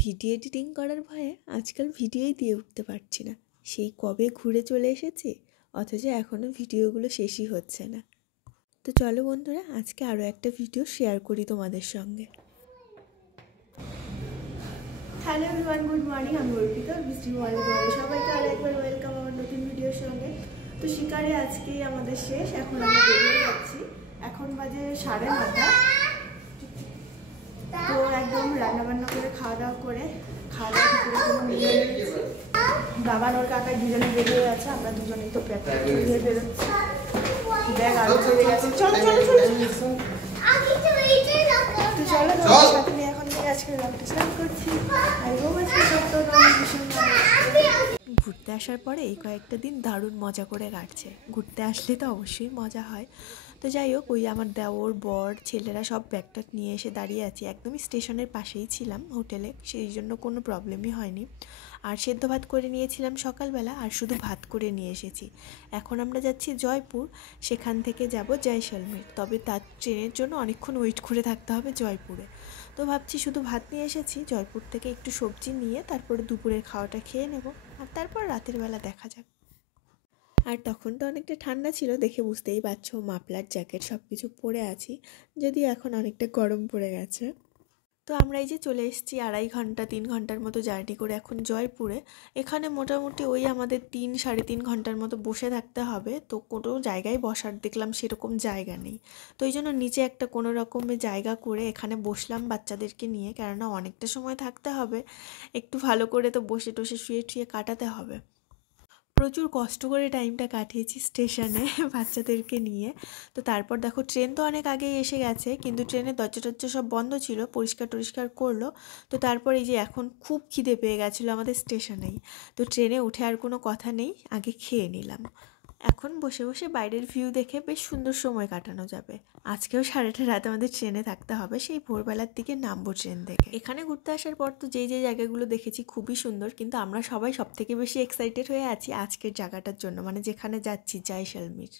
Video editing করার ভয়ে আজকাল ভিডিওই দিয়ে উঠতে পারছি না। সেই কবে ঘুরে চলে এসেছি, অথচ এখনও ভিডিওগুলো শেষই হচ্ছে না। তো চলো বন্ধুরা, আজকে আরও একটা ভিডিও শেয়ার করি তোমাদের সঙ্গে। Hello everyone, good morning. আমি অর্পিতা, বৃষ্টি মর্নিং তোমাদের সবাইকে আরও একবার ওয়েলকাম আমার নতুন ভিডিওর সঙ্গে। তো শিকারে আজকেই আমাদের শেষ, এখন আমি বেরিয়ে যাচ্ছি। এখন বাজে 9:30। তো একদম রান্নাবান্না করে খাওয়া দাওয়া করে বাবা ওর কাকায় দুজনে বেরিয়ে গেছে। আমরা দুজনেই তো প্যাকেট নিয়ে বেরোচ্ছি। ব্যাগ আরো চলে গেছে। চলো চলো চলো তো চলো তোমার সাথে নিয়ে এখন আজকে ব্লগটা স্টার্ট করছি। ঘুরতে আসার পরে এই কয়েকটা দিন দারুণ মজা করে কাটছে। ঘুরতে আসলে তো অবশ্যই মজা হয়। তো যাই হোক, ওই আমার দেওর বর ছেলেরা সব ব্যাগটা নিয়ে এসে দাঁড়িয়ে আছি। একদমই স্টেশনের পাশেই ছিলাম হোটেলে, সেই জন্য কোনো প্রবলেমই হয়নি। আর সেদ্ধ ভাত করে নিয়েছিলাম সকালবেলা, আর শুধু ভাত করে নিয়ে এসেছি। এখন আমরা যাচ্ছি জয়পুর, সেখান থেকে যাব জয়সলমের। তবে তার ট্রেনের জন্য অনেকক্ষণ ওয়েট করে থাকতে হবে জয়পুরে। তো ভাবছি শুধু ভাত নিয়ে এসেছি, জয়পুর থেকে একটু সবজি নিয়ে তারপরে দুপুরের খাওয়াটা খেয়ে নেব, আর তারপর রাতের বেলা দেখা যাক। আর তখন তো অনেকটা ঠান্ডা ছিল, দেখে বুঝতেই পারছো মাফলার জ্যাকেট সব কিছু পরে আছি, যদিও এখন অনেকটা গরম পড়ে গেছে। তো আমরা এই যে চলে এসেছি 2.5-3 ঘন্টার মতো জার্নি করে এখন জয়পুরে। এখানে মোটামুটি ওই আমাদের 3-3.5 ঘন্টার মতো বসে থাকতে হবে। তো কোনো জায়গায় বসার দেখলাম সেরকম জায়গা নেই। তো এই জন্য নিচে একটা কোনো রকমের জায়গা করে এখানে বসলাম বাচ্চাদেরকে নিয়ে, কেননা অনেকটা সময় থাকতে হবে, একটু ভালো করে তো বসে টসে শুয়ে কাটাতে হবে। প্রচুর কষ্ট করে টাইমটা কাটিয়েছি স্টেশনে বাচ্চাদেরকে নিয়ে। তো তারপর দেখো ট্রেন তো অনেক আগেই এসে গেছে, কিন্তু ট্রেনের দরজা টরজা সব বন্ধ ছিল, পরিষ্কার করলো। তো তারপর এই যে এখন খুব খিদে পেয়ে গেছিলো আমাদের স্টেশনেই। তো ট্রেনে উঠে আর কোনো কথা নেই, আগে খেয়ে নিলাম। এখন বসে বসে বাইরের ভিউ দেখে বেশ সুন্দর সময় কাটানো যাবে। আজকেও 8:30 রাত আমাদের ট্রেনে থাকতে হবে, সেই ভোরবেলার দিকে নামবো ট্রেন থেকে। এখানে ঘুরতে আসার পর তো যেই জায়গাগুলো দেখেছি খুবই সুন্দর, কিন্তু আমরা সবাই সব থেকে বেশি এক্সাইটেড হয়ে আছি আজকের জায়গাটার জন্য, মানে যেখানে যাচ্ছি জয়সলমীর।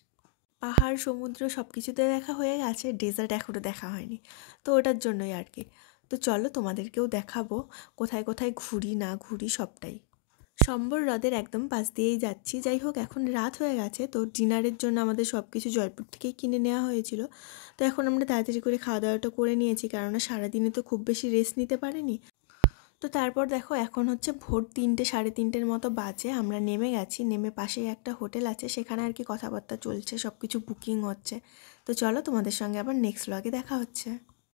পাহাড় সমুদ্র সব কিছুতে দেখা হয়ে গেছে, ডেজার্ট এখনও দেখা হয়নি, তো ওটার জন্যই আর কি। তো চলো তোমাদেরকেও দেখাবো কোথায় কোথায় ঘুরি না ঘুরি সবটাই। সম্বর হ্রদের একদম পাশ দিয়েই যাচ্ছি। যাই হোক, এখন রাত হয়ে গেছে, তো ডিনারের জন্য আমাদের সব কিছু জয়পুর থেকেই কিনে নেওয়া হয়েছিল। তো এখন আমরা তাড়াতাড়ি করে খাওয়া দাওয়াটা করে নিয়েছি, কেননা সারাদিনে তো খুব বেশি রেস্ট নিতে পারিনি। তো তারপর দেখো এখন হচ্ছে ভোর 3-3:30 মতো বাজে। আমরা নেমে গেছি, নেমে পাশেই একটা হোটেল আছে, সেখানে আর কি কথাবার্তা চলছে, সব কিছু বুকিং হচ্ছে। তো চলো তোমাদের সঙ্গে আবার নেক্সট ব্লগে দেখা হচ্ছে।